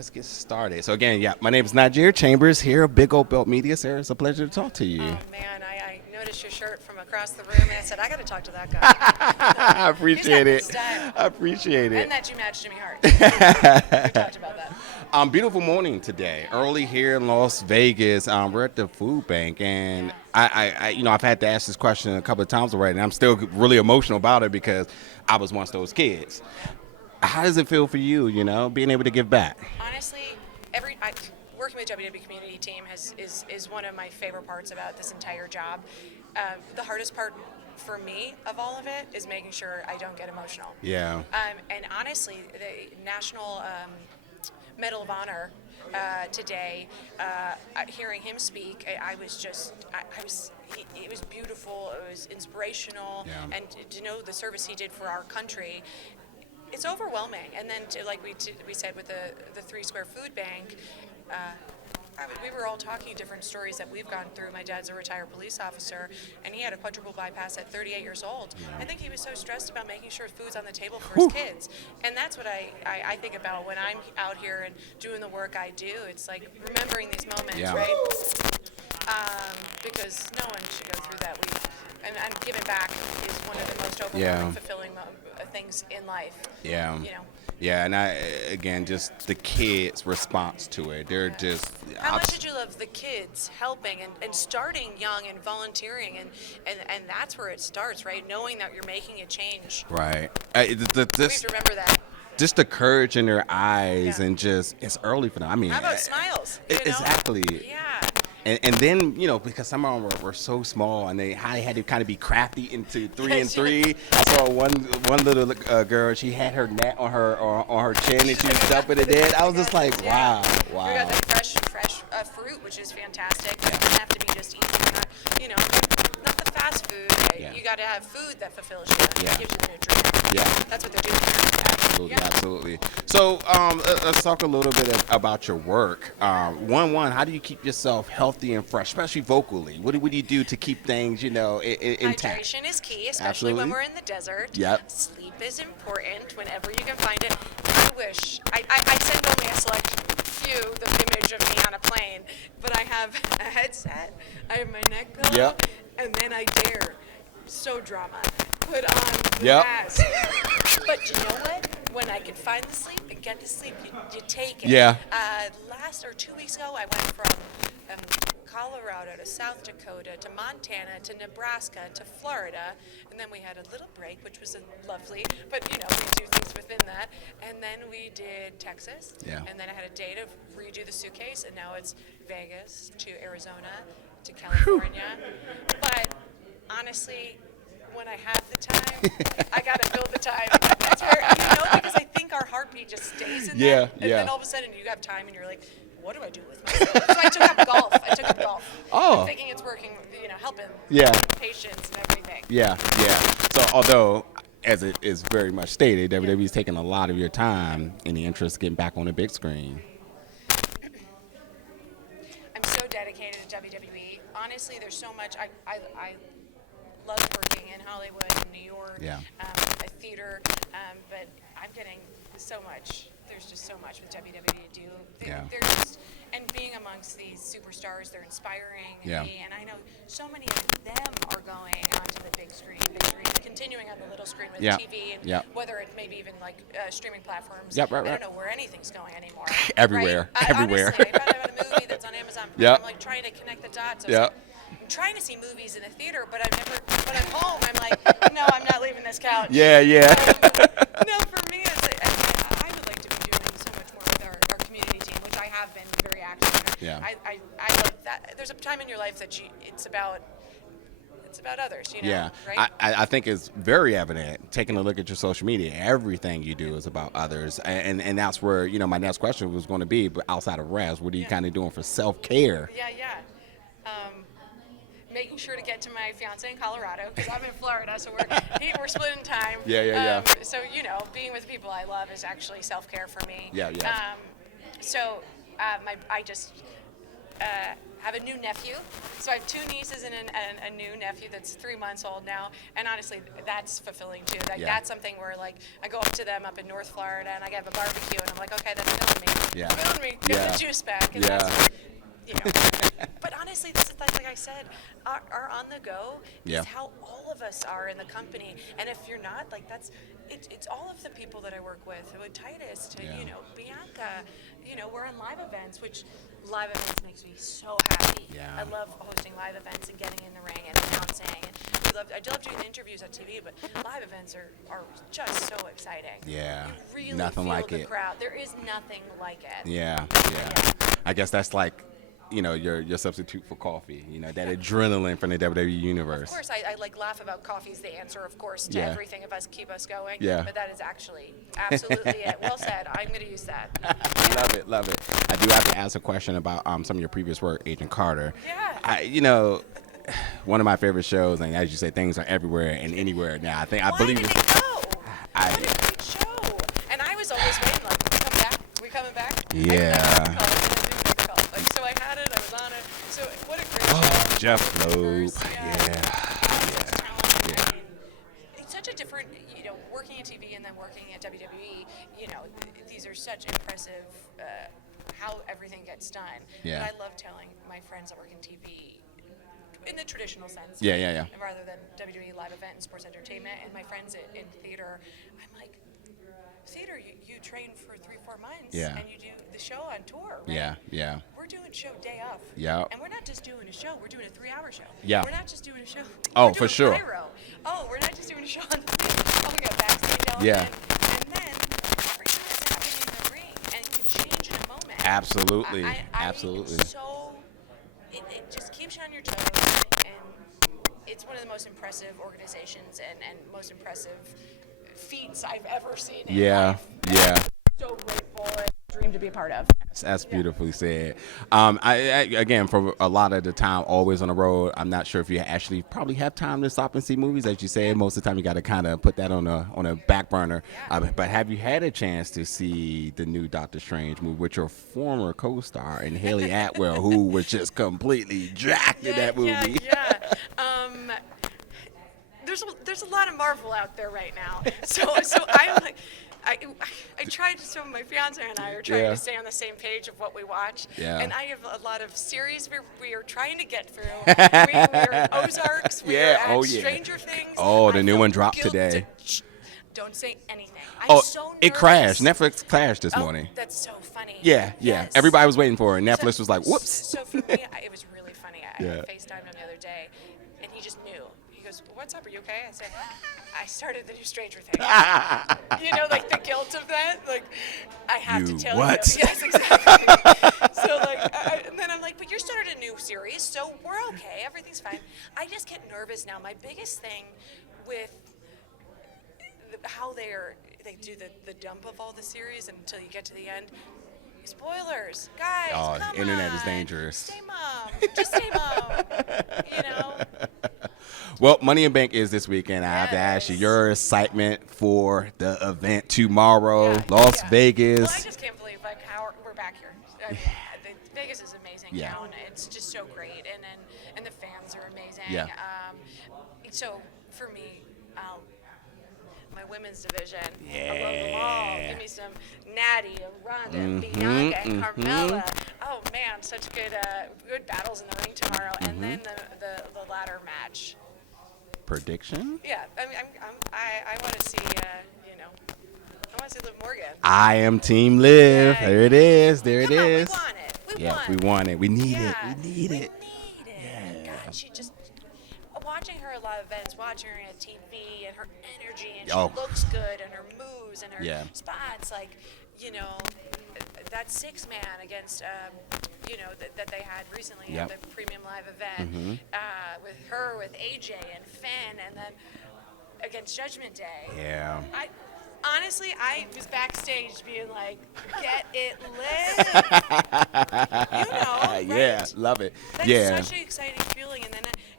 let's get started. So again, yeah, my name is Najir Chambers here, Big Old Belt Media. Sarah, it's a pleasure to talk to you. Oh man, I noticed your shirt from across the room, and I said I got to talk to that guy. I appreciate it. Style. I appreciate it. And that you matched Jimmy Hart. We talked about that. Beautiful morning today. Early here in Las Vegas. We're at the food bank, and I've had to ask this question a couple of times already, and I'm still really emotional about it because I was once those kids. How does it feel for you, being able to give back? Honestly, working with WWE Community Team is one of my favorite parts about this entire job. The hardest part for me of all of it is making sure I don't get emotional. Yeah. And honestly, the National Medal of Honor today, hearing him speak, it was beautiful, it was inspirational, Yeah. and to know the service he did for our country, it's overwhelming. And then, like we said with the 3 Square Food Bank, we were all talking different stories that we've gone through. My dad's a retired police officer, and he had a quadruple bypass at 38 years old. Yeah. I think he was so stressed about making sure food's on the table for his kids. And that's what I think about when I'm out here and doing the work I do. It's like remembering these moments, Yeah. right? Because no one should go through that. And giving back is one of the most overwhelming, fulfilling things in life. Yeah. Yeah, and just the kids' response to it. They're just... How much did you love the kids helping and starting young and volunteering? And that's where it starts, right? Knowing that you're making a change. Right. We have to remember that. Just the courage in their eyes, and just, it's early for them. I mean... How about smiles? Exactly. Yeah. And then, because some of them were so small, and they had to kind of be crafty into 3 and 3. I saw one little girl. She had her net on her chin, and she was jumping it in. I was just like, wow. We got that fresh fruit, which is fantastic. It doesn't have to be just eating, not the fast food. Right? Yeah. You got to have food that fulfills you. Yeah. It gives you the nutrients. Yeah. That's what they're doing. Absolutely. So let's talk a little bit about your work. How do you keep yourself healthy and fresh, especially vocally? What do you do to keep things, intact? Hydration is key, especially when we're in the desert. Yep. Sleep is important whenever you can find it. I send only a select few the image of me on a plane, but I have a headset, I have my neck pillow, Yep. and then I dare, so drama, put on the Yep. mask. But you know what? When I can find the sleep and get to sleep, you take it. Yeah. 2 weeks ago, I went from Colorado to South Dakota to Montana to Nebraska to Florida, and then we had a little break, which was lovely, but we do things within that. And then we did Texas, and then I had a day to redo the suitcase, and now it's Vegas to Arizona to California. But honestly, when I have the time, I gotta fill the time. That's where, because I think our heartbeat just stays in there. And then all of a sudden you have time and you're like, what do I do with myself? So I took up golf. Oh. I'm thinking it's working, helping patients and everything. Yeah. So although, as it is very much stated, WWE is taking a lot of your time in the interest of getting back on the big screen. I'm so dedicated to WWE. Honestly, there's so much. I love working in Hollywood and New York, a theater, but I'm getting so much. There's just so much with WWE to do. They're just, and being amongst these superstars, they're inspiring me, and I know so many of them are going onto the big screen, continuing on the little screen with TV, and whether it maybe even like streaming platforms. Right. I don't know where anything's going anymore. Everywhere. Right? Everywhere. Honestly, I found out about a movie that's on Amazon Prime. I'm like trying to connect the dots. I'm trying to see movies in a theater, but when I'm home, I'm like, no, I'm not leaving this couch. Yeah. No, for me, it's like, I would like to be doing so much more with our community team, which I have been very active in. Yeah. I love that. There's a time in your life that it's about others, right? I think it's very evident, taking a look at your social media, everything you do is about others. And that's where, my next question was going to be, but outside of rest, what are you kind of doing for self-care? Yeah. Making sure to get to my fiance in Colorado, because I'm in Florida, so we're splitting time. Yeah. So, being with people I love is actually self-care for me. Yeah. So, have a new nephew. So I have 2 nieces and a new nephew that's 3 months old now. And honestly, that's fulfilling too. Like that's something where like I go up to them up in North Florida and I have a barbecue and I'm like, okay, that's filling me. Yeah. Filling me. Get the juice back. And that's, you know. But honestly, this is like I said, our on the go is how all of us are in the company. And if you're not, like it's all of the people that I work with Titus to, you know, Bianca, you know, we're on live events, which live events makes me so happy. Yeah. I love hosting live events and getting in the ring and announcing. And I love doing interviews on TV, but live events are just so exciting. Yeah. You really nothing feel like the it. crowd. There is nothing like it. Yeah. I guess that's like, you know, your substitute for coffee. You know, that adrenaline from the WWE universe. Of course, I like laugh about coffee's the answer, of course, to everything of us, keep us going. Yeah. But that is actually absolutely it. Well said. I'm going to use that. Love it. I do have to ask a question about some of your previous work, Agent Carter. Yeah. You know, one of my favorite shows, and as you say, things are everywhere and anywhere now. I believe did it's. it go? What a great show. And I was always waiting, like, we coming back? Yeah. So I had it, I was on it. So what a great show. Jeff Loeb. It's such a different, you know, working in TV and then working at WWE, you know, these are such impressive, how everything gets done. Yeah. But I love telling my friends that work in TV in the traditional sense. Yeah. And rather than WWE live event and sports entertainment, and my friends in theater, I'm like, theater, you train for 3-4 months, and you do the show on tour, right? Yeah. We're doing show day off. Yeah. And we're not just doing a show, we're doing a 3-hour show. Yeah. We're not just doing a show. Oh, we're doing for sure. Pyro. Oh, we're not just doing a show on the stage. Oh, we got backstage element. Yeah. And then everything that's happening in the ring, and it can change in a moment. Absolutely. Absolutely. It just keeps you on your toes, and it's one of the most impressive organizations and most impressive feats I've ever seen in life. Yeah. So grateful and dream to be a part of. That's beautifully said. I again, for a lot of the time, always on the road. I'm not sure if you actually probably have time to stop and see movies. As you say, most of the time you got to kind of put that on a back burner. But have you had a chance to see the new Doctor Strange movie with your former co-star and Haley Atwell, who was just completely jacked in that movie? There's a lot of Marvel out there right now. So I'm like, I tried. So my fiance and I are trying to stay on the same page of what we watch. Yeah. And I have a lot of series we are trying to get through. We're Ozarks. We're at Stranger Things. Oh, the new one dropped today. Don't say anything. It crashed. Netflix crashed this morning. That's so funny. Yeah. Yes. Everybody was waiting for it. Netflix was like, whoops. So for me, it was really funny. I FaceTimed him the other day, and he just knew. He goes, "What's up? Are you okay?" I said, "I started the new Stranger Things." You know, like the guilt of that. Like, I have to tell you. Yes, exactly. So like, and then I'm like, "But you're starting a new series, so we're okay. Everything's fine." I just get nervous now. My biggest thing with how they do the dump of all the series until you get to the end. Spoilers, guys. Come internet on. is dangerous. Stay mom. Just stay mom. You know. Well, Money in Bank is this weekend. I have to ask you your excitement for the event tomorrow, Las Vegas. Well, I just can't believe like how we're back here. Vegas is an amazing town. It's just so great, and the fans are amazing. Yeah. So for me, my women's division, I love them all. Give me some Natty, Ronda, Bianca, and Carmella. Oh man, such good battles in the ring tomorrow, and then the ladder match. Prediction? Yeah, I want to see I want to see Liv Morgan. I am Team Liv. Yeah. There it is. There Come it on, is. We want it. We want it. We need it. We need it. God, she just watching her at live events, watching her on TV, and her energy, and she looks good, and her moves, and her spots, like, you know, that 6-man against, that they had recently at the Premium Live event, with her, with AJ and Finn, and then against Judgment Day. Yeah. Honestly, I was backstage being like, get it lit. You know, right? Yeah, love it. That's such an exciting feeling.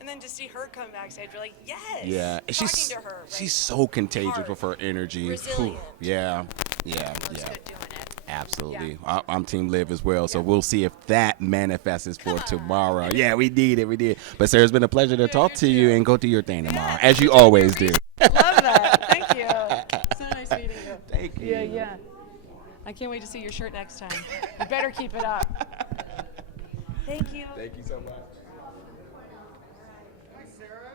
And then to see her come backstage, you're like, yes. Yeah. Talking to her. Right? She's so contagious with her energy. Resilient. Yeah. Looks good doing it. Absolutely. Yeah. I'm Team Live as well, so Yeah. we'll see if that manifests for Come on. tomorrow. Yeah, we did it. We did. But, Sarah, it's been a pleasure to talk you to you too. and go do your thing tomorrow, Yeah, as you go do your always do. research. Love that. Thank you. So nice meeting you. Thank you. Yeah. I can't wait to see your shirt next time. You better keep it up. Thank you. Thank you so much. Hi, Sarah.